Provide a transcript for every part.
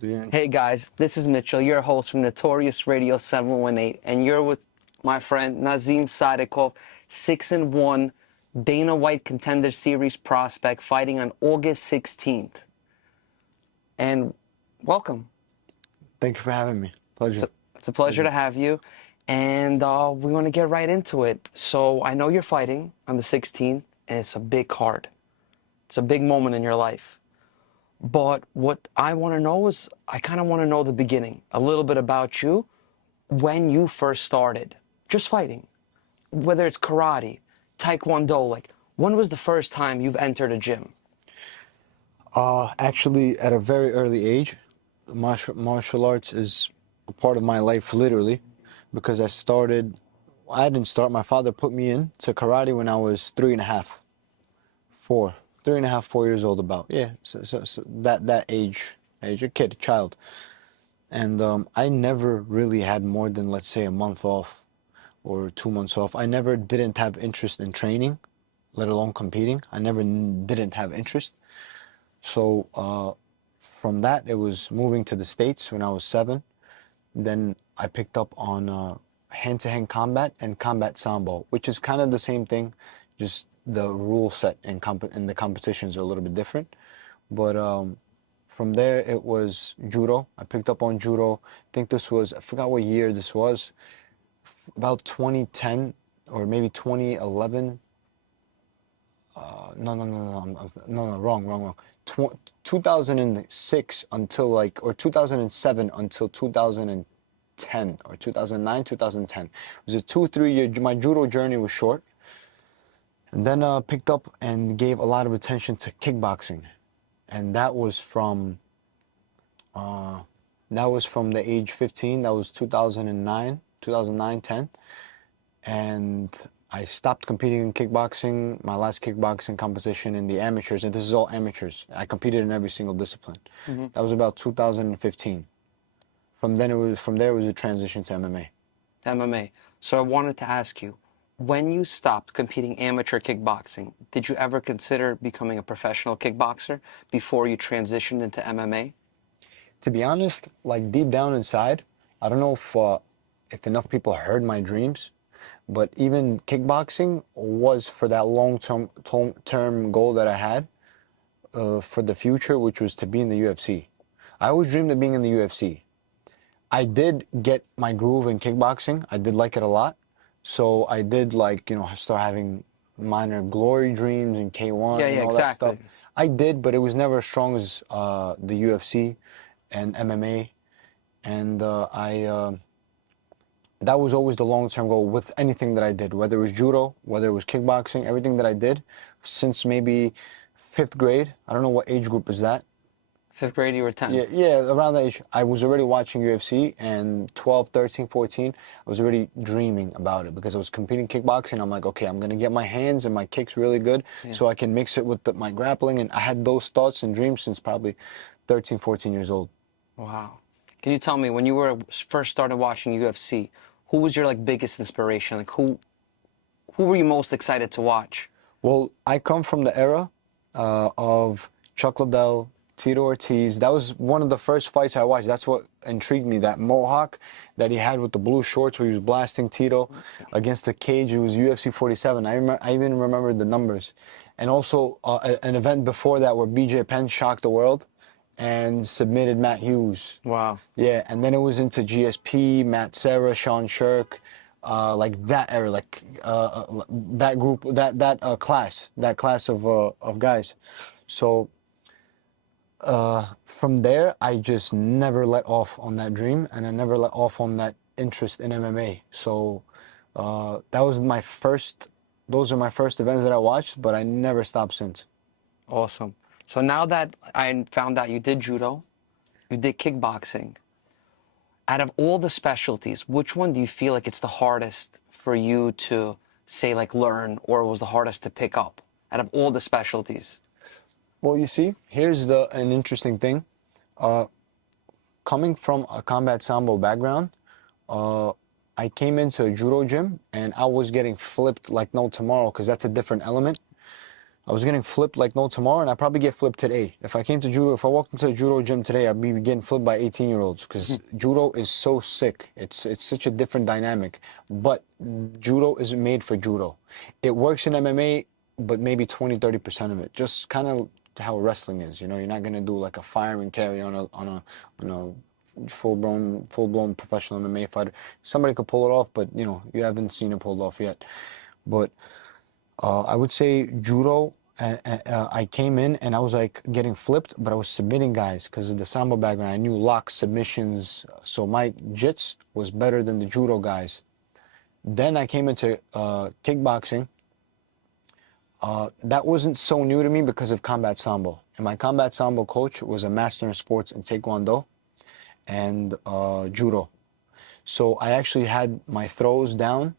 Hey guys, this is Mitchell, your host from Notorious Radio 718, and you're with my friend Nazim SADYKHOV, 6-1 Dana White Contender Series prospect, fighting on August 16th. And welcome. Thank you for having me. Pleasure. It's a pleasure to have you, and we want to get right into it. So I know you're fighting on the 16th, and it's a big card. It's a big moment in your life. But what I want to know is, I kind of want to know the beginning, a little bit about you, when you first started just fighting, whether it's karate, taekwondo, like when was the first time you've entered a gym? Actually, at a very early age, martial arts is a part of my life, literally, because I didn't start, my father put me in to karate when I was 4 years old about. Yeah, so that age, a kid, a child. And I never really had more than, let's say, a month off or 2 months off. I never didn't have interest in training, let alone competing. I never didn't have interest. So from that, it was moving to the States when I was 7. Then I picked up on hand-to-hand combat and combat sambo, which is kind of the same thing, just the rule set in the competitions are a little bit different. But from there, it was judo. I picked up on judo. I think this was, I forgot what year this was, about 2010 or maybe 2011. No, wrong. 2006 until or 2007 until 2010 or 2009, 2010. It was a 2-3 year, my judo journey was short. And then picked up and gave a lot of attention to kickboxing. And that was from the age 15, that was 2009, 10. And I stopped competing in kickboxing, my last kickboxing competition in the amateurs, and this is all amateurs. I competed in every single discipline. Mm-hmm. That was about 2015. From there it was a transition to MMA. MMA. So I wanted to ask you, when you stopped competing amateur kickboxing, did you ever consider becoming a professional kickboxer before you transitioned into MMA? To be honest, like deep down inside, I don't know if enough people heard my dreams, but even kickboxing was for that long-term goal that I had for the future, which was to be in the UFC. I always dreamed of being in the UFC. I did get my groove in kickboxing. I did like it a lot. So I did start having minor glory dreams in K1 and all that stuff. I did, but it was never as strong as the UFC and MMA. And that was always the long-term goal with anything that I did, whether it was judo, whether it was kickboxing, everything that I did since maybe 5th grade. I don't know what age group is that. 5th grade, you were 10? Yeah, around that age. I was already watching UFC, and 12, 13, 14, I was already dreaming about it because I was competing kickboxing. I'm like, okay, I'm going to get my hands and my kicks really good so I can mix it with my grappling. And I had those thoughts and dreams since probably 13, 14 years old. Wow. Can you tell me, when you were first started watching UFC, who was your biggest inspiration? Like who were you most excited to watch? Well, I come from the era of Chuck Liddell, Tito Ortiz. That was one of the first fights I watched. That's what intrigued me, that mohawk that he had with the blue shorts where he was blasting Tito against the cage. It was UFC 47. I even remember the numbers. And also an event before that where BJ Penn shocked the world and submitted Matt Hughes. Wow. Yeah, and then it was into GSP, Matt Serra, Sean Shirk, like that era, that group, that class of guys. So from there, I just never let off on that dream, and I never let off on that interest in MMA. So that was those are my first events that I watched, but I never stopped since. Awesome. So now that I found out you did judo, you did kickboxing, out of all the specialties, which one do you feel like it's the hardest for you to, say, learn, or was the hardest to pick up out of all the specialties? Well, you see, here's an interesting thing. Coming from a combat sambo background, I came into a judo gym and I was getting flipped like no tomorrow because that's a different element. I was getting flipped like no tomorrow, and I probably get flipped today. If I came to judo, if I walked into a judo gym today, I'd be getting flipped by 18-year-olds because judo is so sick. It's such a different dynamic. But judo isn't made for judo. It works in MMA, but maybe 20-30% of it. Just kind of how wrestling is. You know, you're not gonna do like a fire and carry on a full blown professional MMA fighter. Somebody could pull it off, but you know, you haven't seen it pulled off yet. But I would say judo. I came in and I was like getting flipped, but I was submitting guys because of the sambo background. I knew locks, submissions, so my jits was better than the judo guys. Then I came into kickboxing. That wasn't so new to me because of combat sambo. And my combat sambo coach was a master in sports in taekwondo and judo. So I actually had my throws down,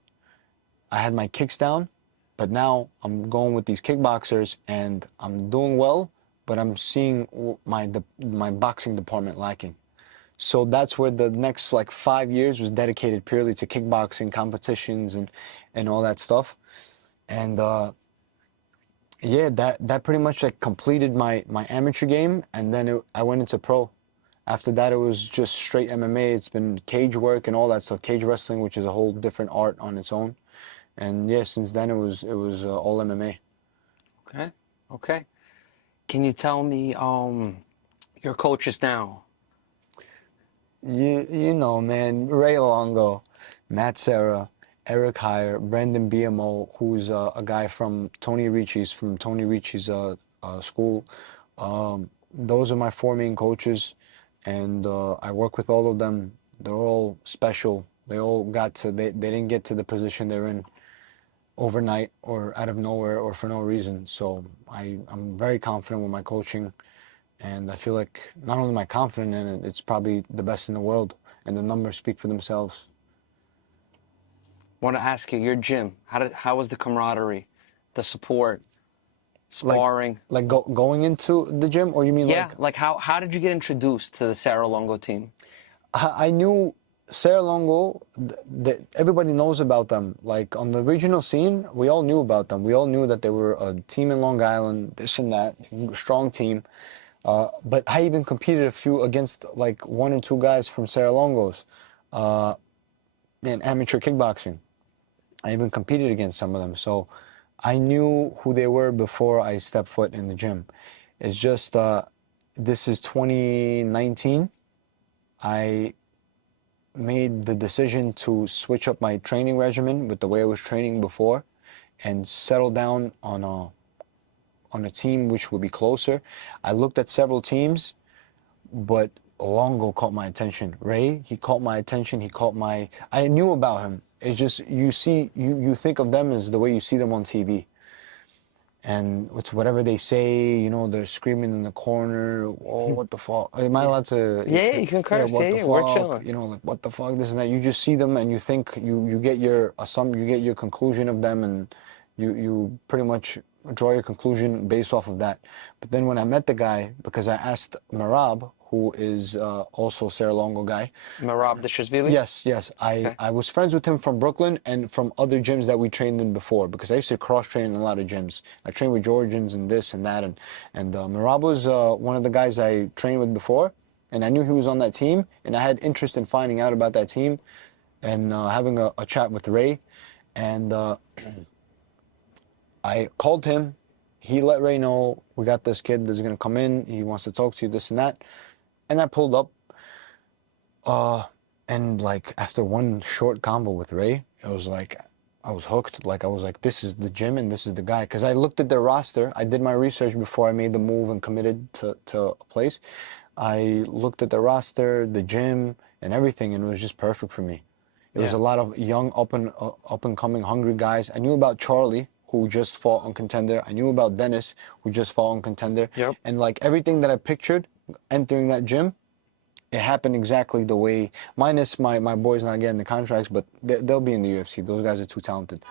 I had my kicks down, but now I'm going with these kickboxers and I'm doing well, but I'm seeing my boxing department lacking. So that's where the next like 5 years was dedicated purely to kickboxing competitions and all that stuff. And yeah, that pretty much like completed my amateur game, and then I went into pro. After that, it was just straight MMA. It's been cage work and all that stuff, cage wrestling, which is a whole different art on its own. And yeah, since then it was all MMA. Okay, okay. Can you tell me your coaches now? You know, man, Serra-Longo, Matt Serra, Eric Heyer, Brendan BMO, who's a guy from Tony Ricci's school. Those are my four main coaches, and I work with all of them. They're all special. They all they didn't get to the position they're in overnight or out of nowhere or for no reason. So I'm very confident with my coaching, and I feel like not only am I confident in it, it's probably the best in the world, and the numbers speak for themselves. Want to ask you, your gym, how was the camaraderie, the support, sparring? Like going into the gym, or you mean Yeah, like how did you get introduced to the Serra-Longo team? I knew Serra-Longo, everybody knows about them. Like on the regional scene, we all knew about them. We all knew that they were a team in Long Island, this and that, strong team. But I even competed against like one or two guys from Serra-Longo's in amateur kickboxing. I even competed against some of them. So I knew who they were before I stepped foot in the gym. It's just, this is 2019. I made the decision to switch up my training regimen with the way I was training before and settle down on a team which would be closer. I looked at several teams, but Longo caught my attention. Ray, he caught my attention. I knew about him. It's just, you think of them as the way you see them on TV. And it's whatever they say, you know, they're screaming in the corner, oh, what the fuck? Am I allowed to? Yeah, you can curse, what the fuck? we're chilling. You know, like, what the fuck, this and that. You just see them and you think, you get your conclusion of them, and you pretty much draw your conclusion based off of that. But then when I met the guy, because I asked Marab, who is also Serra-Longo guy. Marab Dashashvili? Yes. I was friends with him from Brooklyn and from other gyms that we trained in before, because I used to cross-train in a lot of gyms. I trained with Georgians and this and that, and Marab was one of the guys I trained with before, and I knew he was on that team, and I had interest in finding out about that team and having a chat with Ray, and I called him. He let Ray know, we got this kid that's going to come in, he wants to talk to you, this and that. And I pulled up, and like after one short convo with Ray, it was like I was hooked. Like I was like, this is the gym and this is the guy. Because I looked at their roster. I did my research before I made the move and committed to a place. I looked at the roster, the gym, and everything, and it was just perfect for me. It was a lot of young, up and coming, hungry guys. I knew about Charlie, who just fought on Contender. I knew about Dennis, who just fought on Contender. Yep. And like everything that I pictured entering that gym, it happened exactly the way, minus my boys not getting the contracts, but they'll be in the UFC. Those guys are too talented.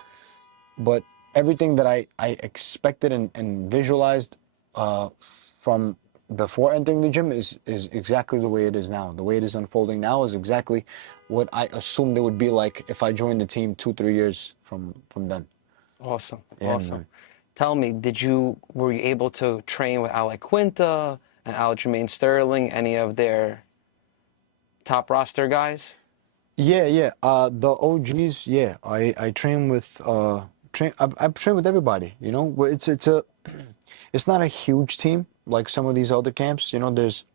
But everything that I expected and visualized from before entering the gym is exactly the way it is now. The way it is unfolding now is exactly what I assumed it would be like if I joined the team 2-3 years from then. Awesome, Yeah, awesome. man. Tell me, were you able to train with Ali Quinta and Aljamain Sterling, any of their top roster guys? Yeah, yeah. The OGs, yeah. I train with I've trained with everybody, you know. It's a it's not a huge team like some of these other camps. You know, there's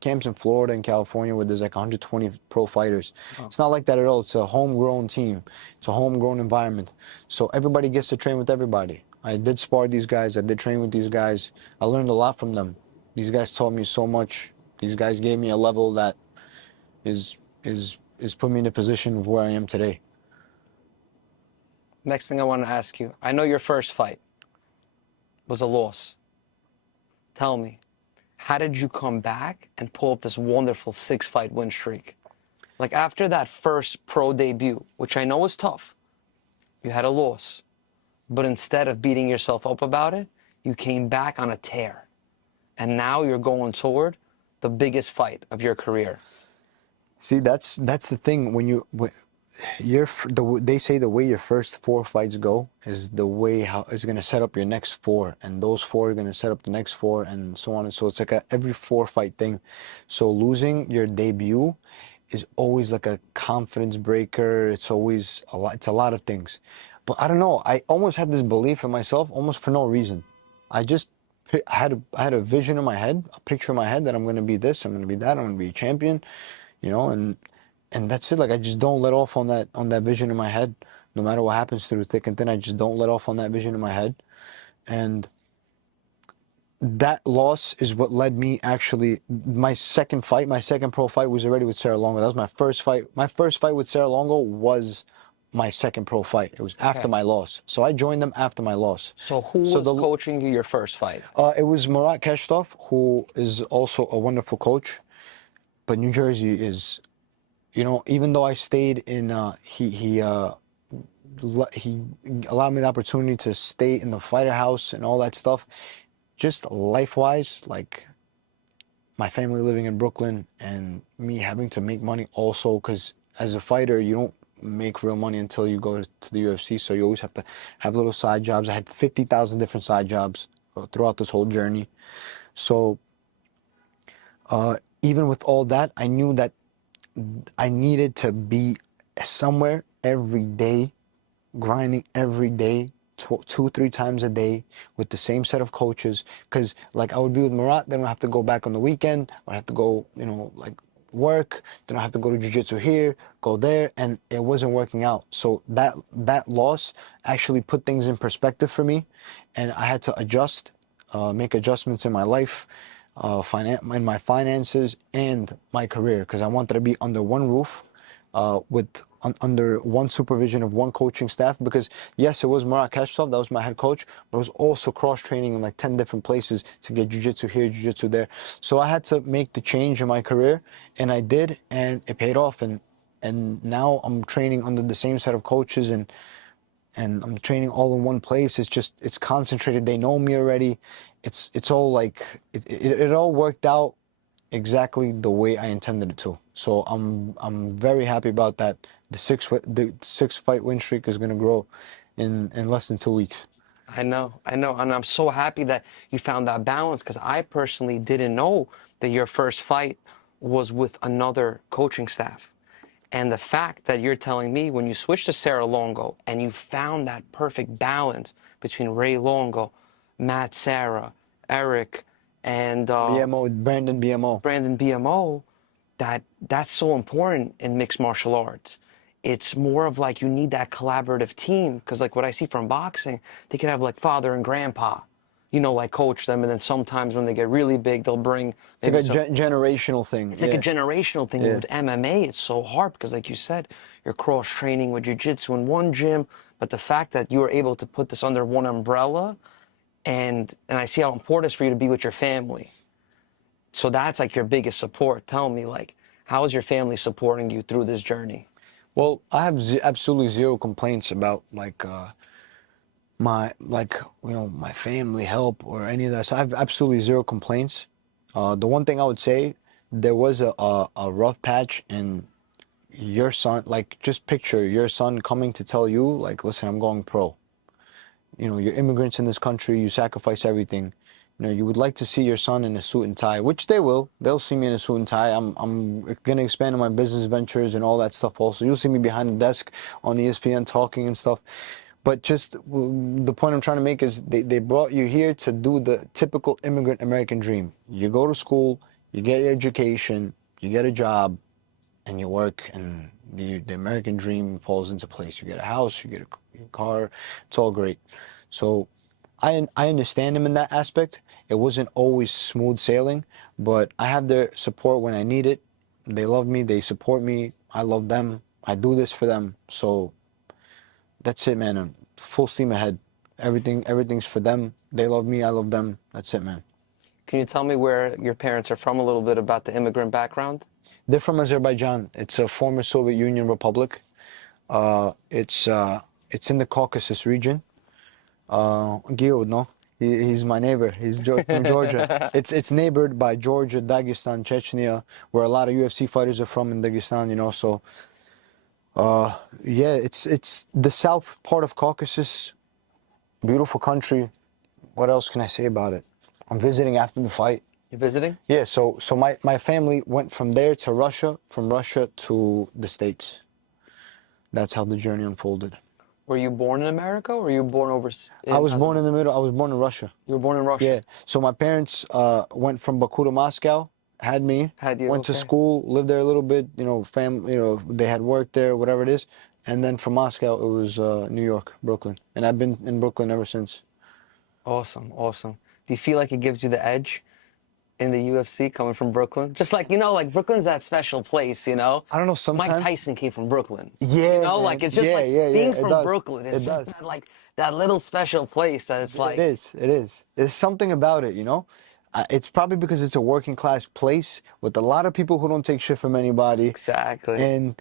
camps in Florida and California where there's like 120 pro fighters. Oh, It's not like that at all. It's a homegrown team. It's a homegrown environment. So everybody gets to train with everybody. I did spar these guys. I did train with these guys. I learned a lot from them. These guys taught me so much. These guys gave me a level that is is put me in a position of where I am today. next thing I want to ask you, I know your first fight was a loss. Tell me, how did you come back and pull up this wonderful 6-fight win streak? Like after that first pro debut, which I know was tough, you had a loss. But instead of beating yourself up about it, you came back on a tear. And now you're going toward the biggest fight of your career. See, that's the thing when they say the way your first 4 fights go is the way how it's going to set up your next 4, and those 4 are going to set up the next 4, and so on. And so it's like every 4 fight thing. So losing your debut is always like a confidence breaker. It's always a lot. It's a lot of things. But I don't know. I almost had this belief in myself, almost for no reason. I just I had a vision in my head, a picture in my head that I'm going to be this, I'm going to be that, I'm going to be a champion, you know, and that's it. Like, I just don't let off on that vision in my head. No matter what happens through thick and thin, I just don't let off on that vision in my head. And that loss is what led me actually, my second pro fight was already with Serra-Longo. That was my first fight. My first fight with Serra-Longo was my second pro fight. It was after Okay. my loss. So I joined them after my loss. So who was coaching you your first fight? It was Murat Keshtov, who is also a wonderful coach. But New Jersey is, you know, even though I stayed in, he allowed me the opportunity to stay in the fighter house and all that stuff. Just life-wise, like my family living in Brooklyn and me having to make money also, because as a fighter, you don't make real money until you go to the UFC. So you always have to have little side jobs. I had 50,000 different side jobs throughout this whole journey. So even with all that, I knew that I needed to be somewhere every day, grinding every day, 2, 3 times a day with the same set of coaches. Because like I would be with Murat, then I have to go back on the weekend. I have to go, you know, like work. Then I have to go to jiu-jitsu here, go there, and it wasn't working out. So that loss actually put things in perspective for me, and I had to adjust, make adjustments in my life, in my finances and my career, because I wanted to be under one roof, under one supervision of one coaching staff. Because yes, it was Murat Keshtov, that was my head coach, but it was also cross training in like 10 different places to get jiu-jitsu here, jiu-jitsu there. So I had to make the change in my career, and I did, and it paid off. And now I'm training under the same set of coaches, and I'm training all in one place. It's concentrated. They know me already. It's all like it all worked out exactly the way I intended it to. So I'm very happy about that. The 6 fight win streak is gonna grow in less than 2 weeks. I know, and I'm so happy that you found that balance, because I personally didn't know that your first fight was with another coaching staff. And the fact that you're telling me when you switched to Serra-Longo and you found that perfect balance between Ray Longo, Matt Serra, Eric, and BMO, Brandon BMO. Brandon BMO, that's so important in mixed martial arts. It's more of like you need that collaborative team, because like what I see from boxing, they can have like father and grandpa, you know, like coach them, and then sometimes when they get really big, they'll bring maybe It's like a generational thing. it's like a generational thing. Yeah. With MMA, it's so hard because, like you said, you're cross training with jiu-jitsu in one gym, but the fact that you were able to put this under one umbrella, and I see how important it is for you to be with your family. So that's like your biggest support. Tell me, like, how is your family supporting you through this journey? Well, I have absolutely zero complaints about like my family help or any of that. So I have absolutely zero complaints. The one thing I would say, there was a rough patch, and your son, like, just picture your son coming to tell you, like, listen, I'm going pro. you know, you're immigrants in this country, you sacrifice everything. You know, you would like to see your son in a suit and tie, which they will. They'll see me in a suit and tie. I'm gonna expand on my business ventures and all that stuff also. You'll see me behind the desk on ESPN talking and stuff. But just the point I'm trying to make is they brought you here to do the typical immigrant American dream. You go to school, you get your education, you get a job, and you work, and the American dream falls into place. You get a house, you get a car, it's all great. So I understand them in that aspect. It wasn't always smooth sailing, but I have their support when I need it. They love me, they support me, I love them, I do this for them. So that's it, man. I'm full steam ahead. Everything's for them. They love me, I love them. That's it, man. Can you tell me where your parents are from, a little bit about the immigrant background? They're from Azerbaijan. It's a former Soviet Union republic. It's in the Caucasus region. Gio, no, he's my neighbor. He's from Georgia. It's neighbored by Georgia, Dagestan, Chechnya, where a lot of UFC fighters are from in Dagestan. You know, so yeah, it's the south part of Caucasus. Beautiful country. What else can I say about it? I'm visiting after the fight. You're visiting? Yeah, so my family went from there to Russia, from Russia to the States. That's how the journey unfolded. Were you born in America or were you born overseas? I was born in the middle. I was born in Russia. You were born in Russia? Yeah. So my parents went from Baku to Moscow, had me, went to school, lived there a little bit, you know, they had worked there, whatever it is. And then from Moscow, it was New York, Brooklyn. And I've been in Brooklyn ever since. Awesome, awesome. Do you feel like it gives you the edge in the UFC coming from Brooklyn? Just like, you know, like Brooklyn's that special place, you know? I don't know, sometimes. Mike Tyson came from Brooklyn. Yeah, you know, man. like it's just being from does. Brooklyn. It's it does. just like that little special place that it's like. It is. There's something about it, you know? It's probably because it's a working class place with a lot of people who don't take shit from anybody. Exactly. And,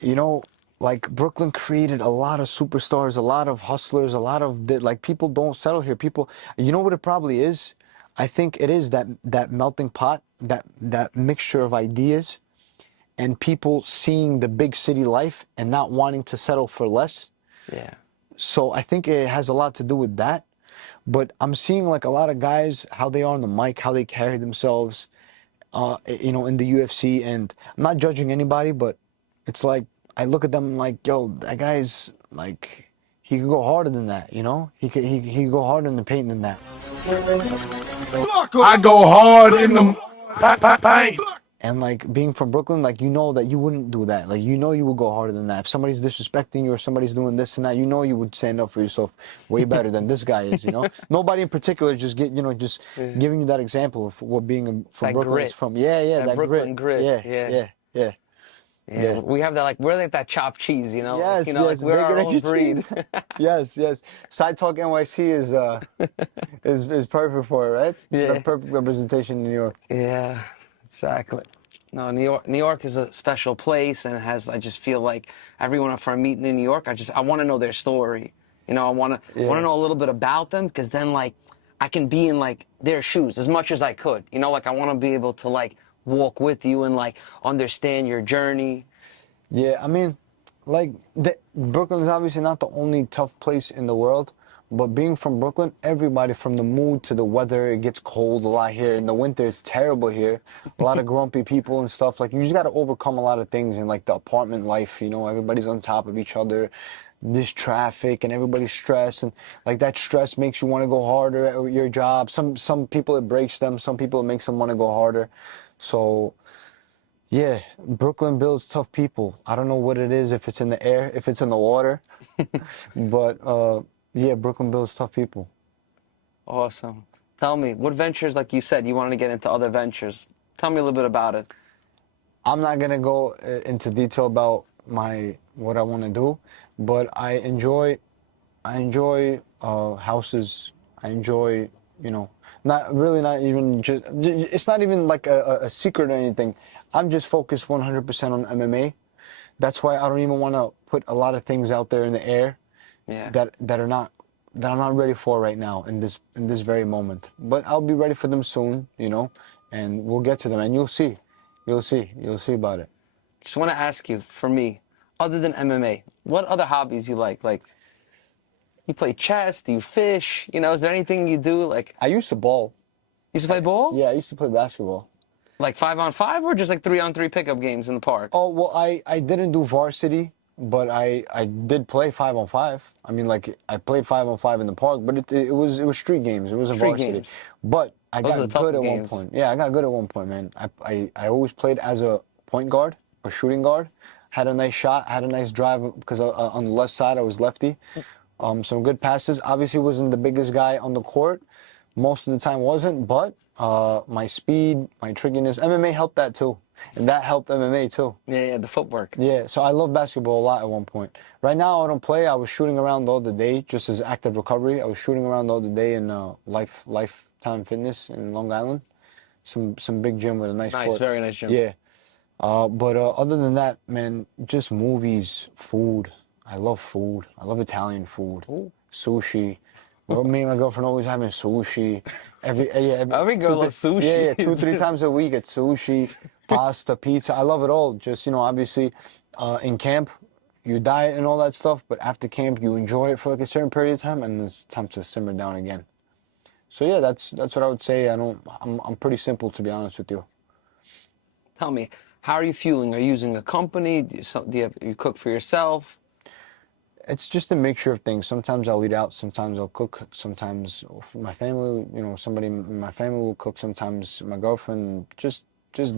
you know, like Brooklyn created a lot of superstars, a lot of hustlers, a lot of, like, people don't settle here. People, you know what it probably is? I think it is that melting pot, that mixture of ideas and people seeing the big city life and not wanting to settle for less. Yeah. So I think it has a lot to do with that. But I'm seeing like a lot of guys, how they are on the mic, how they carry themselves, you know, in the UFC. And I'm not judging anybody, but it's like, I look at them like, yo, that guy's like, he could go harder than that, you know? He could go harder in the paint than that. I go hard in the paint. And like being from Brooklyn, like you know that you wouldn't do that. Like you know you would go harder than that. If somebody's disrespecting you or somebody's doing this and that, you know you would stand up for yourself way better than this guy is, you know? Nobody in particular, just giving you that example of what being from that Brooklyn grit. is from. Yeah, that Brooklyn grit. Yeah. We have that, like, we're like that chopped cheese, you know? Yes, like, you know, yes, like we're our bigger own breed. Yes. Side Talk NYC is perfect for it, right? Yeah. The perfect representation in New York. Yeah, exactly. No, New York is a special place, and I just feel like everyone if I'm meeting in New York, I want to know their story. You know, I want to know a little bit about them, because then like I can be in like their shoes as much as I could. You know, like I want to be able to like walk with you and like understand your journey. Yeah, I mean, like Brooklyn is obviously not the only tough place in the world, but being from Brooklyn, everybody from the mood to the weather, it gets cold a lot here. In the winter, it's terrible here. A lot of grumpy people and stuff. Like you just got to overcome a lot of things in like the apartment life. You know, everybody's on top of each other. This traffic and everybody's stressed, and like that stress makes you want to go harder at your job. Some people it breaks them. Some people it makes them want to go harder. So. Yeah, Brooklyn builds tough people. I don't know what it is, if it's in the air, if it's in the water, but yeah, Brooklyn builds tough people. Awesome. Tell me, what ventures, like you said, you wanted to get into other ventures. Tell me a little bit about it. I'm not gonna go into detail about what I want to do, but I enjoy houses. I enjoy, you know, not even just, it's not even like a secret or anything. I'm just focused 100% on MMA. That's why I don't even want to put a lot of things out there in the air that I'm not ready for right now in this very moment. But I'll be ready for them soon, you know, and we'll get to them, and you'll see about it. Just want to ask you, for me, other than MMA, what other hobbies you like? Like, You play chess? Do you fish? You know, is there anything you do? Like, I used to ball. you used to play ball? Yeah, I used to play basketball. Like 5-on-5 or just like 3-on-3 pickup games in the park? Oh, well, I didn't do varsity, but I did play 5-on-5. I mean, like, I played 5-on-5 in the park, but it was street games. It wasn't Street varsity. games. But I Those are got the good toughest at one games. point. Yeah, I got good at one point, man. I always played as a point guard or shooting guard. Had a nice shot, had a nice drive because on the left side I was lefty. Some good passes. Obviously wasn't the biggest guy on the court. Most of the time wasn't, but my speed, my trickiness, MMA helped that too. And that helped MMA too. Yeah, the footwork. Yeah, so I love basketball a lot at one point. Right now I don't play. I was shooting around the other day just as active recovery. I was shooting around the other day in Lifetime Fitness in Long Island. Some big gym with a nice court. Very nice gym. Yeah. But other than that, man, just movies, food. I love food. I love Italian food. Ooh. Sushi. Well, me and my girlfriend always having sushi. Every girl loves sushi. Yeah, 2-3 times a week at sushi, pasta, pizza. I love it all. Just, you know, obviously, in camp, you diet and all that stuff, but after camp, you enjoy it for like a certain period of time, and it's time to simmer down again. So yeah, that's what I would say. I'm pretty simple, to be honest with you. Tell me, how are you fueling? Are you using a company? Do you cook for yourself? It's just a mixture of things. Sometimes I'll eat out, sometimes I'll cook, sometimes my family, you know, somebody in my family will cook, sometimes my girlfriend, just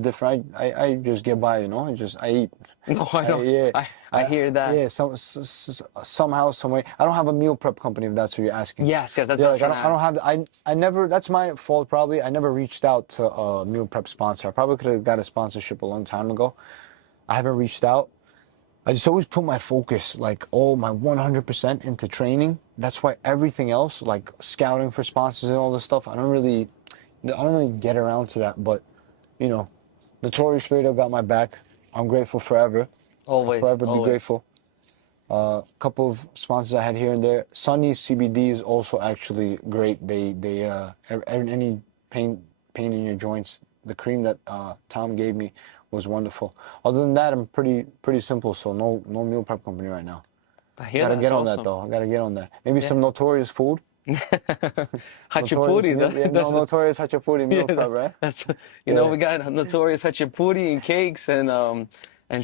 different. I just get by, you know, I eat. No, I know. Yeah. I hear that. Yeah, somehow, some way. I don't have a meal prep company, if that's what you're asking. Yes, that's Yeah, what like, I'm trying to ask. I never, that's my fault probably. I never reached out to a meal prep sponsor. I probably could have got a sponsorship a long time ago. I haven't reached out. I just always put my focus, like all my 100% into training. That's why everything else, like scouting for sponsors and all this stuff, I don't really get around to that. But, you know, Notorious Radio got my back. I'm grateful forever. Always. I'll forever be always. grateful. A couple of sponsors I had here and there. Sunny's CBD is also actually great. They any pain in your joints, the cream that Tom gave me was wonderful. Other than that, I'm pretty simple. So no meal prep company right now. I hear Gotta that. get on That's that though. I gotta get on that. Maybe some Notorious food. Hachapuri, Notorious Hachapuri meal prep, right? That's you know, we got Notorious Hachapuri and cakes and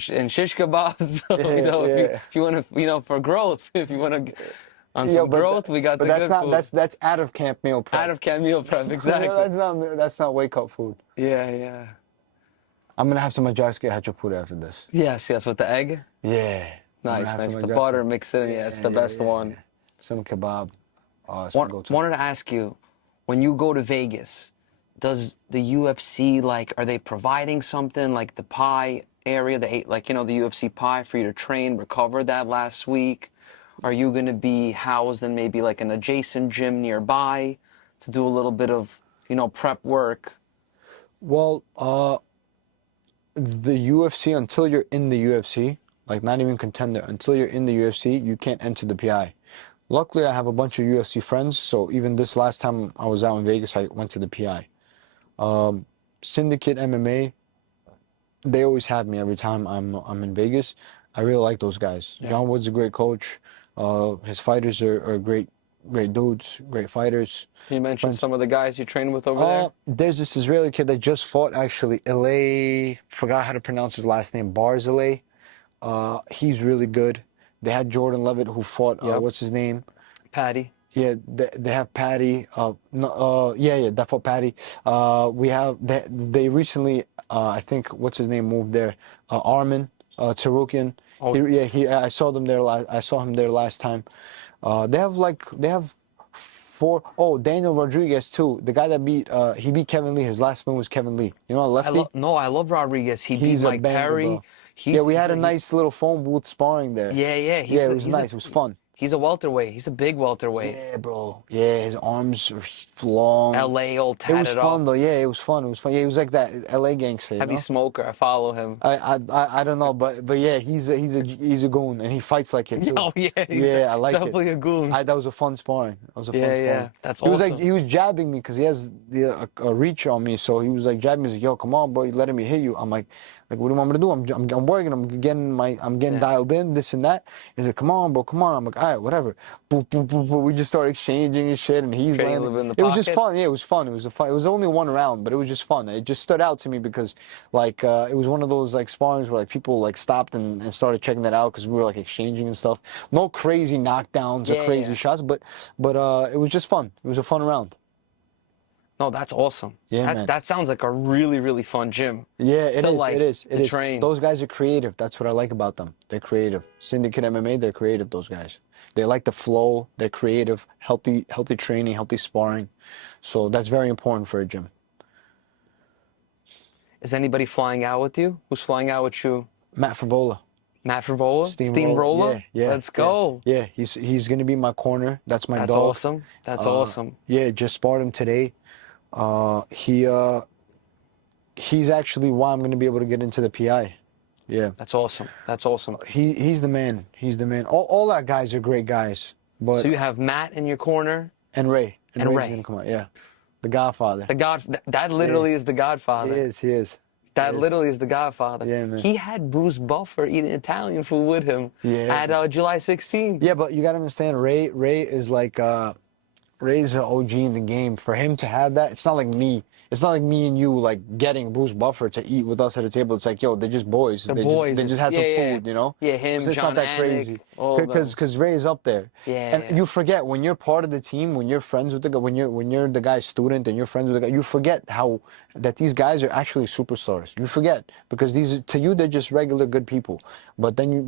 shish kebabs. So, you know, if you want to, you know, for growth, if you want to on some growth, we got the good food. That's out of camp meal prep. Out of camp meal prep, exactly. That's not wake up food. Yeah. I'm gonna have some Majarski Hachapuri after this. Yes, with the egg. Yeah. Nice. The butter mixed in. Yeah, it's the best one. Some kebab. Wanted to ask you, when you go to Vegas, does the UFC, like, are they providing something like the pie area, the UFC pie for you to train, recover that last week? Are you going to be housed in maybe like an adjacent gym nearby to do a little bit of, you know, prep work? Well, the UFC, until you're in the UFC, like not even Contender, until you're in the UFC, you can't enter the PI. Luckily, I have a bunch of UFC friends, so even this last time I was out in Vegas, I went to the PI. Syndicate MMA, they always have me every time I'm in Vegas. I really like those guys. Yeah. John Wood's a great coach. His fighters are great dudes, great fighters. Can you mention some of the guys you train with over there? There's this Israeli kid that just fought, actually, forgot how to pronounce his last name, Barzilay. He's really good. They had Jordan Levitt who fought, what's his name? Patty. Yeah, they have Patty. That fought Patty. They recently, I think, what's his name, moved there? Armin Tarukian. Oh. I saw them there. I saw him there last time. They have 4. Oh, Daniel Rodriguez too. The guy that beat Kevin Lee. His last win was Kevin Lee. You know, lefty. I love Rodriguez. He beat Mike Perry. We had a nice little phone booth sparring there. Yeah. It was nice. It was fun. He's a welterweight. He's a big welterweight. Yeah, bro. Yeah, his arms are long. LA all tatted off. It was fun though. Yeah, it was fun. Yeah, he was like that LA gangster. Heavy smoker. I follow him. I don't know, but yeah, he's a goon and he fights like it too. Oh yeah. Yeah, I like it. Definitely a goon. That was a fun sparring. Yeah. That's awesome. He was jabbing me because he has a reach on me, so he was like jabbing me. He's like, "Yo, come on, bro, you're letting me hit you." I'm like, Like, what do you want me to do? I'm working. I'm getting Yeah. dialed in, this and that. He's like, come on, bro, come on. I'm like, all right, whatever. Boop, boop, boop, boop. We just start exchanging and shit, and he's Trading a landing. little bit in the It was just pocket. fun. Yeah, it was fun. It was a fun. It was only one round, but it was just fun. It just stood out to me because, like, it was one of those like sparrings where like people like stopped and started checking that out because we were like exchanging and stuff. No crazy knockdowns or Yeah, crazy yeah. shots, but it was just fun. It was a fun round. No, that's awesome. Yeah, That man. that sounds like a really, really fun gym. Yeah, it to is. like It is. to It is. train. Those guys are creative. That's what I like about them. They're creative. Syndicate MMA, they're creative. Those guys. They like the flow. They're creative. Healthy training. Healthy sparring. So that's very important for a gym. Is anybody flying out with you? Who's flying out with you? Matt Favola. Matt Frivola? Steamroller? Yeah. Let's go. Yeah. He's gonna be my corner. That's my That's dog. awesome. That's awesome. Yeah. Just sparred him today. He's actually why I'm gonna be able to get into the PI. Yeah. That's awesome. That's awesome. He's the man. He's the man. All our guys are great guys. But So you have Matt in your corner. and Ray. And Ray's Ray. gonna come out. Yeah. The Godfather. That literally is the Godfather. He is. That He is. literally is the Godfather. Yeah, man. He had Bruce Buffer eating Italian food with him Yeah. at July 16th. Yeah, but you gotta understand, Ray is like Ray's an OG in the game. For him to have that, it's not like me. It's not like me and you like getting Bruce Buffer to eat with us at a table. It's like, yo, they're just boys. They're they boys. Just had some food, you know? Yeah, him, So it's John not that Anik, crazy. all of them. Because Ray is up there. Yeah, And yeah. you forget when you're part of the team, when you're friends with the guy, when you're the guy's student and you're friends with the guy, you forget that these guys are actually superstars. You forget because to you they're just regular good people. But then you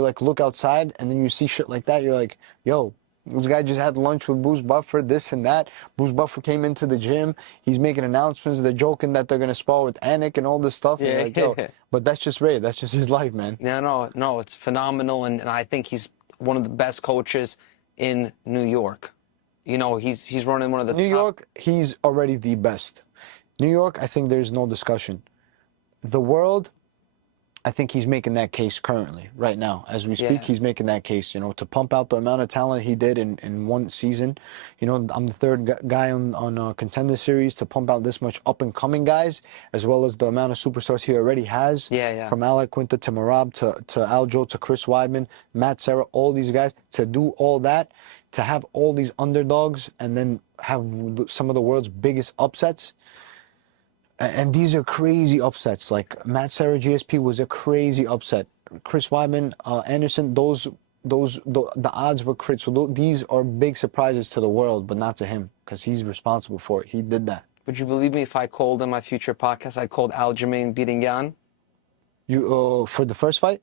like look outside and then you see shit like that. You're like, yo. This guy just had lunch with Bruce Buffer, this and that. Bruce Buffer came into the gym. He's making announcements. They're joking that they're going to spar with Anik and all this stuff. And Yeah, like, yo, but that's just Ray. That's just his life, man. No, it's phenomenal, and I think he's one of the best coaches in New York. You know, he's running one of the New top. York, he's already the best. New York, I think there's no discussion. The world, I think he's making that case currently, right now. As we speak, Yeah. he's making that case, you know, to pump out the amount of talent he did in one season. You know, I'm the third guy on Contender series to pump out this much up-and-coming guys, as well as the amount of superstars he already has. Yeah. From Alec Quinta to Marab to Aljo to Chris Weidman, Matt Serra, all these guys. To do all that, to have all these underdogs, and then have some of the world's biggest upsets. And these are crazy upsets. Like Matt Serra GSP was a crazy upset. Chris Weidman, Anderson, the odds were crazy. So these are big surprises to the world, but not to him because he's responsible for it. He did that. Would you believe me if I called in my future podcast, I called Aljamain beating Jan You for the first fight?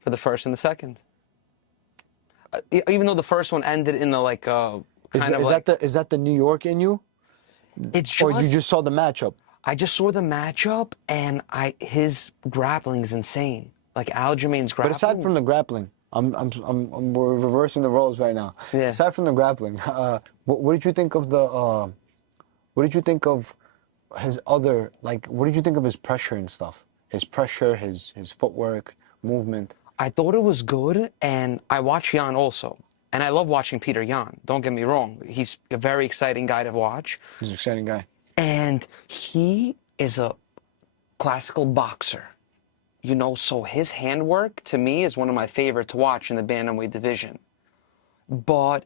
for the first and the second? Even though the first one ended in a like Is that the New York in you, it's just, or you just saw the matchup? I just saw the matchup and his grappling is insane. Like Aljamain's grappling. But aside from the grappling, we're reversing the roles right now. Yeah. Aside from the grappling, what did you think of the? What did you think of his other like? What did you think of his pressure and stuff? His pressure, his footwork, movement. I thought it was good, and I watch Jan also. And I love watching Peter Yan. Don't get me wrong. He's a very exciting guy to watch. He's an exciting guy. And he is a classical boxer. You know, so his handwork, to me, is one of my favorite to watch in the bantamweight division.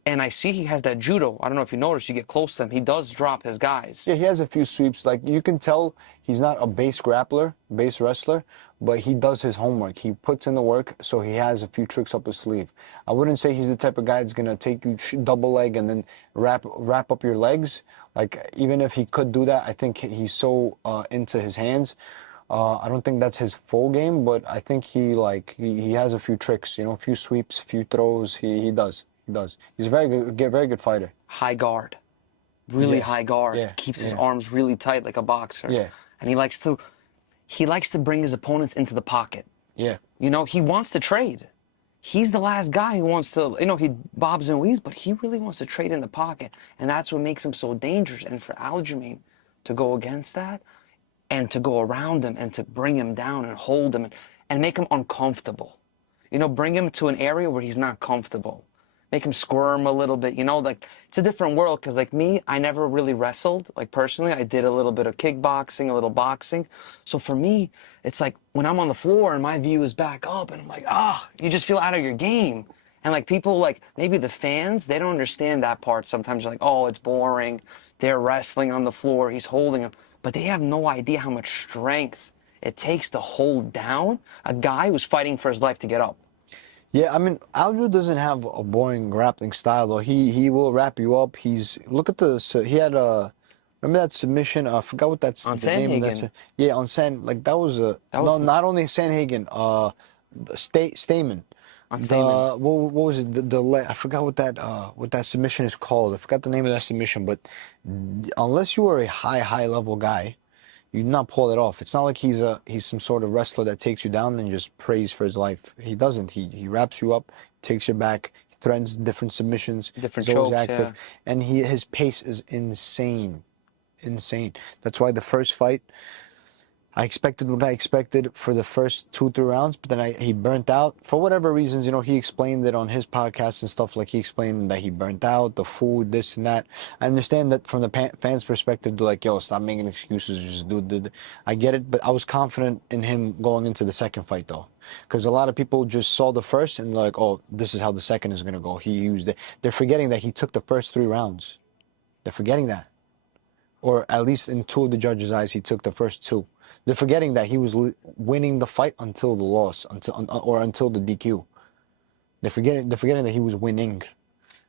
And I see he has that judo. I don't know if you noticed, you get close to him, he does drop his guys. Yeah, he has a few sweeps. Like, you can tell he's not a base grappler, base wrestler, but he does his homework. He puts in the work, so he has a few tricks up his sleeve. I wouldn't say he's the type of guy that's going to take you double leg and then wrap up your legs. Like, even if he could do that, I think he's so into his hands. I don't think that's his full game, but I think he has a few tricks, you know, a few sweeps, a few throws. He does. He does. He's a very good fighter. High guard. Really high guard. Yeah. Keeps his arms really tight like a boxer. Yeah. And he likes to bring his opponents into the pocket. Yeah. You know, he wants to trade. He's the last guy who wants to, you know, he bobs and weaves, but he really wants to trade in the pocket. And that's what makes him so dangerous. And for Aljamain to go against that and to go around him and to bring him down and hold him and make him uncomfortable. You know, bring him to an area where he's not comfortable. make him squirm a little bit, you know, like it's a different world. Because like me, I never really wrestled. Like personally, I did a little bit of kickboxing, a little boxing. So for me, it's like when I'm on the floor and my view is back up and I'm like, you just feel out of your game. And like people, like maybe the fans, they don't understand that part. Sometimes they're like, oh, it's boring. They're wrestling on the floor. He's holding him. But they have no idea how much strength it takes to hold down a guy who's fighting for his life to get up. Yeah, I mean, Aljo doesn't have a boring grappling style though. He will wrap you up. Look at he had a, remember that submission? I forgot what that's On the name of that. Sanhagen. Yeah, on like that was no, not only Sanhagen. Stamen. On Stamen. What was it? I forgot what that submission is called. I forgot the name of that submission. But unless you are a high level guy, you do not pull it off. It's not like he's some sort of wrestler that takes you down and just prays for his life. He doesn't. He wraps you up, takes you back, he threatens different submissions, Different he's always chokes, active, yeah. and his pace is insane. That's why the first fight, I expected what I expected for the first 2-3 rounds, but then he burnt out for whatever reasons. You know, he explained it on his podcast and stuff. Like he explained that he burnt out, the food, this and that. I understand that from the fans' perspective, they're like, "Yo, stop making excuses, just do it." I get it, but I was confident in him going into the second fight though, because a lot of people just saw the first and like, "Oh, this is how the second is gonna go." He used it. They're forgetting that he took the first 3 rounds. They're forgetting that, or at least in 2 of the judges' eyes, he took the first 2. They're forgetting that he was winning the fight until the loss, until the DQ. They're forgetting that he was winning.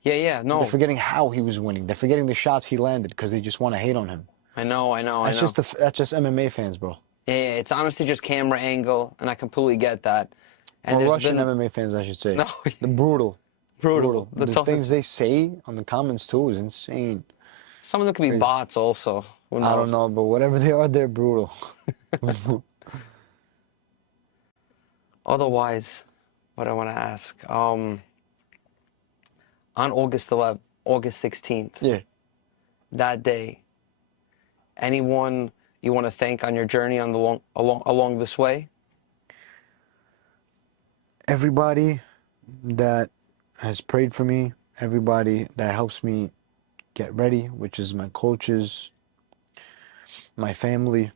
Yeah, no. They're forgetting how he was winning. They're forgetting the shots he landed because they just want to hate on him. I know. That's just MMA fans, bro. Yeah, it's honestly just camera angle, and I completely get that. And Or there's Russian been MMA fans, I should say. No. The brutal. The The toughest. things they say on the comments too is insane. Some of them could be bots also. Who knows? I don't know, but whatever they are, they're brutal. Otherwise, what I want to ask, on August 11th, August 16th, Yeah. that day, anyone you want to thank on your journey on the along this way? Everybody that has prayed for me, everybody that helps me get ready, which is my coaches, my family,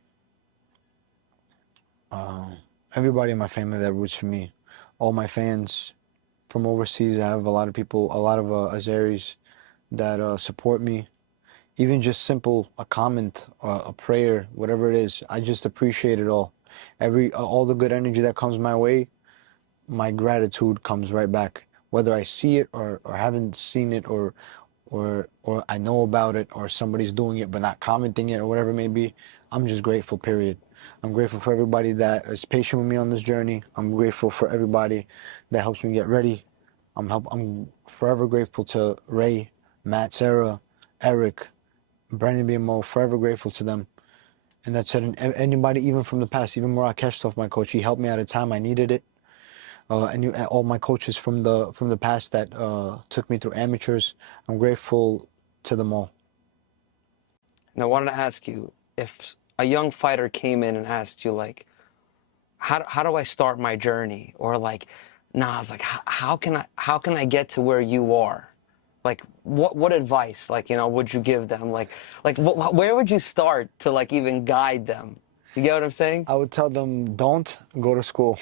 everybody in my family that roots for me, all my fans from overseas. I have a lot of people, a lot of Azeris that support me. Even just simple, a comment, a prayer, whatever it is, I just appreciate it all. All the good energy that comes my way, my gratitude comes right back. Whether I see it or haven't seen it or I know about it or somebody's doing it but not commenting it or whatever it may be, I'm just grateful, period. I'm grateful for everybody that is patient with me on this journey. I'm grateful for everybody that helps me get ready. I'm forever grateful to Ray, Matt, Sarah, Eric, Brandon BMO, forever grateful to them. And that's it. And anybody even from the past, even Murat Keshtov, my coach, he helped me at a time I needed it. And all my coaches from the past that took me through amateurs, I'm grateful to them all. And I wanted to ask you, if a young fighter came in and asked you, like, how do I start my journey? Or like, Nas, like, how can I get to where you are? Like, what advice, like, you know, would you give them? Like where would you start to like even guide them? You get what I'm saying? I would tell them, don't go to school.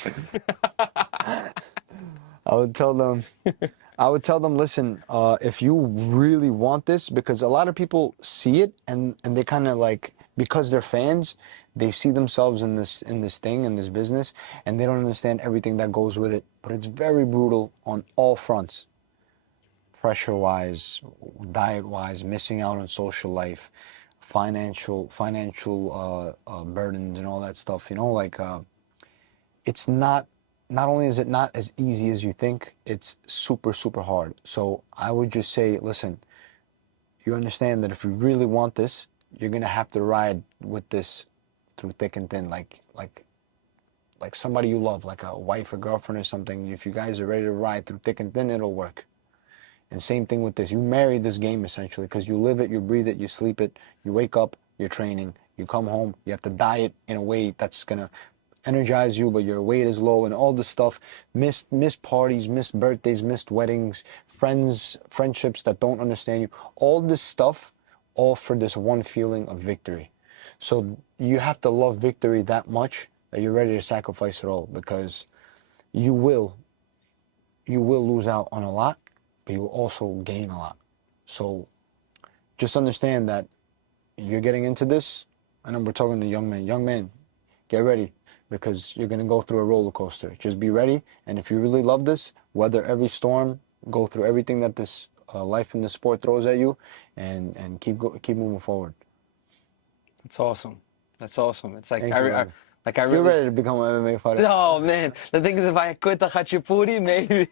I would tell them, listen, if you really want this, because a lot of people see it and they kind of like, because they're fans, they see themselves in this thing, in this business, and they don't understand everything that goes with it. But it's very brutal on all fronts. Pressure-wise, diet-wise, missing out on social life, financial burdens and all that stuff. You know, like it's not only is it not as easy as you think, it's super, super hard. So I would just say, listen, you understand that if you really want this, you're gonna have to ride with this through thick and thin, like somebody you love, like a wife or girlfriend or something. If you guys are ready to ride through thick and thin, it'll work. And same thing with this. You marry this game essentially because you live it, you breathe it, you sleep it. You wake up, you're training. You come home, you have to diet in a way that's gonna energize you, but your weight is low and all this stuff. Missed parties, missed birthdays, missed weddings, friendships that don't understand you. All this stuff, all for this one feeling of victory. So you have to love victory that much that you're ready to sacrifice it all, because you will lose out on a lot, but you will also gain a lot. So just understand that you're getting into this, and we're talking to young men, get ready, because you're going to go through a roller coaster. Just be ready, and if you really love this, weather every storm, go through everything that this life in the sport throws at you, and keep moving forward. That's awesome. That's awesome. It's like Thank you, brother. like I You're really. ready to become an MMA fighter. Oh man, the thing is, if I quit the Khachapuri, maybe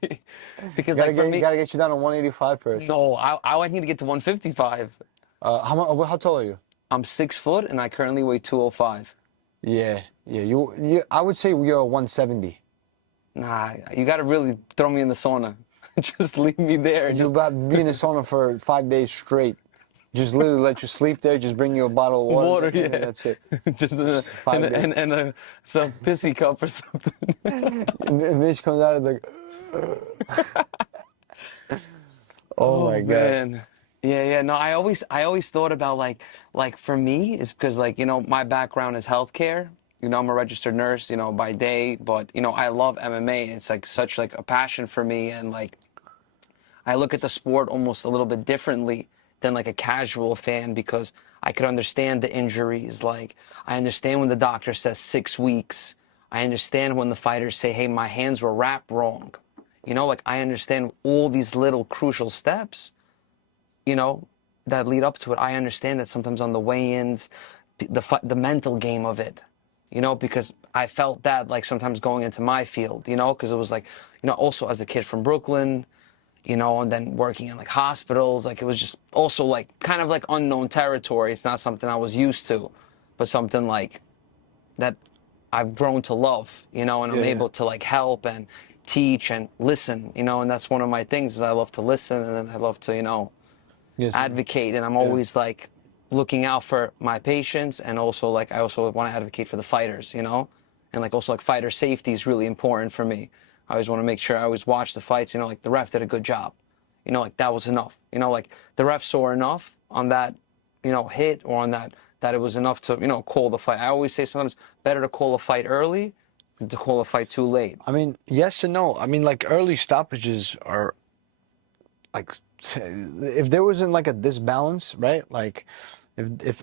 because like for me, Gotta get you down to 185 first. no, I need to get to 155. How tall are you? I'm 6 foot and I currently weigh 205. Yeah. You. I would say you're a 170. Nah, you got to really throw me in the sauna. Just leave me there. You got to be in the sauna for 5 days straight. Just literally let you sleep there. Just bring you a bottle of water. Yeah. And that's it. Just and some pissy cup or something. and Mitch comes out and like, oh my God. Man. Yeah. No, I always thought about like for me, it's because like, you know, my background is healthcare. You know, I'm a registered nurse, you know, by day, but you know, I love MMA. It's like such like a passion for me, and like I look at the sport almost a little bit differently than like a casual fan, because I could understand the injuries. Like I understand when the doctor says 6 weeks. I understand when the fighters say, hey, my hands were wrapped wrong. You know, like I understand all these little crucial steps, you know, that lead up to it. I understand that sometimes on the weigh-ins, the mental game of it, you know, because I felt that like sometimes going into my field, you know, because it was like, you know, also as a kid from Brooklyn, you know, and then working in like hospitals, like it was just also like kind of like unknown territory. It's not something I was used to, but something like that I've grown to love, you know, and I'm able to like help and teach and listen, you know, and that's one of my things is I love to listen, and then I love to, you know, advocate, and I'm always like looking out for my patients, and also like I also want to advocate for the fighters, you know, and like also like fighter safety is really important for me. I always want to make sure I always watch the fights, you know, like the ref did a good job, you know, like that was enough, you know, like the ref saw enough on that, you know, hit, or on that it was enough to, you know, call the fight. I always say sometimes better to call a fight early than to call a fight too late. I mean, yes and no. I mean, like early stoppages are like, if there wasn't like a disbalance, right? Like if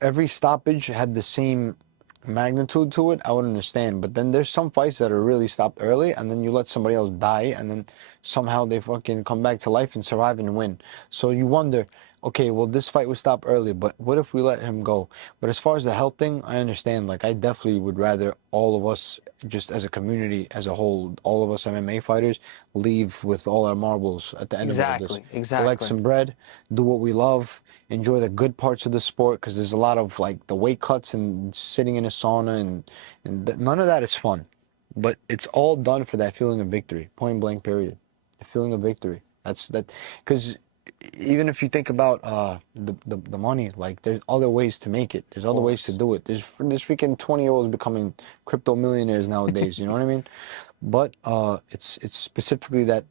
every stoppage had the same magnitude to it, I would understand. But then there's some fights that are really stopped early, and then you let somebody else die, and then somehow they fucking come back to life and survive and win. So you wonder, okay, well, this fight was stopped early, but what if we let him go? But as far as the health thing, I understand. Like, I definitely would rather all of us, just as a community as a whole, all of us MMA fighters, leave with all our marbles at the end of all this. Exactly. Collect some bread, do what we love, enjoy the good parts of the sport, because there's a lot of like the weight cuts and sitting in a sauna, and none of that is fun. But it's all done for that feeling of victory, point blank period. The feeling of victory. That's that, because even if you think about the money, like there's other ways to make it. There's other ways to do it. There's freaking 20-year-olds becoming crypto millionaires nowadays. You know what I mean? But it's specifically that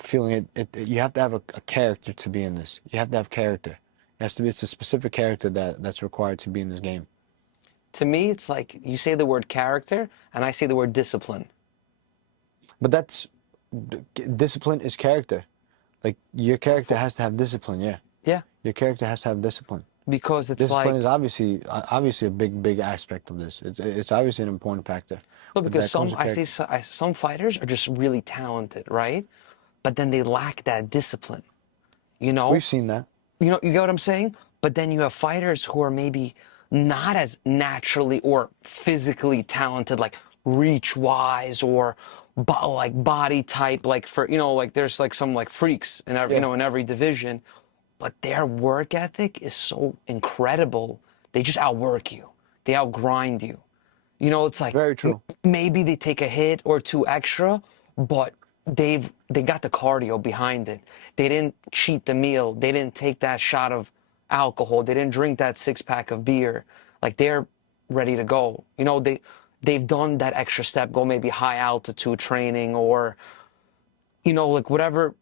feeling. You have to have a character to be in this. You have to have character. It's a specific character that's required to be in this game. To me, it's like you say the word character, and I say the word discipline. But discipline is character. Like, your character has to have discipline, yeah. Yeah. Your character has to have discipline. Because it's discipline like... is obviously a big aspect of this. It's obviously an important factor. Look, because some fighters are just really talented, right? But then they lack that discipline, you know? We've seen that. You know, you get what I'm saying? But then you have fighters who are maybe not as naturally or physically talented, like reach-wise or like body type, like for, you know, like there's like some like freaks in every, you know, in every division, but their work ethic is so incredible. They just outwork you. They outgrind you. You know, it's like, very true. Maybe they take a hit or two extra, but they got the cardio behind it. They didn't cheat the meal. They didn't take that shot of alcohol. They didn't drink that 6-pack of beer. Like, they're ready to go. You know, they've done that extra step, go maybe high altitude training, or, you know, like whatever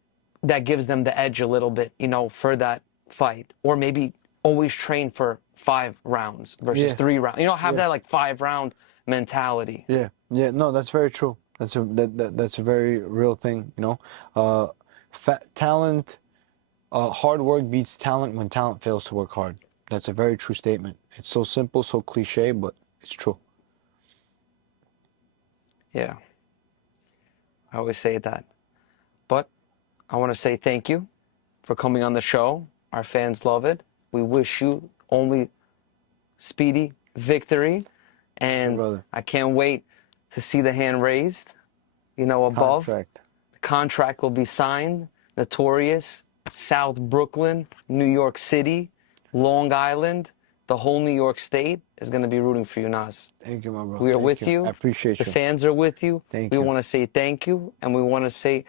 that gives them the edge a little bit, you know, for that fight. Or maybe always train for 5 rounds versus 3 rounds. You know, have that like 5-round mentality. Yeah, yeah, no, that's very true. That's a very real thing, you know. Talent, hard work beats talent when talent fails to work hard. That's a very true statement. It's so simple, so cliche, but it's true. Yeah. I always say that. But I want to say thank you for coming on the show. Our fans love it. We wish you only speedy victory. And I can't wait to see the hand raised, you know, above. Contract. The contract will be signed. Notorious, South Brooklyn, New York City, Long Island, the whole New York State is going to be rooting for you, Naz. Thank you, my bro. We are with you. I appreciate you. The fans are with you. Thank you. you. We want to say thank you, and we want to say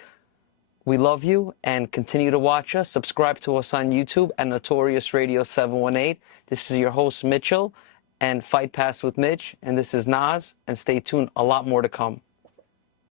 we love you, and continue to watch us. Subscribe to us on YouTube at Notorious Radio 718. This is your host, Mitchell, and Fight Pass with Mitch, and this is Naz, and stay tuned. A lot more to come.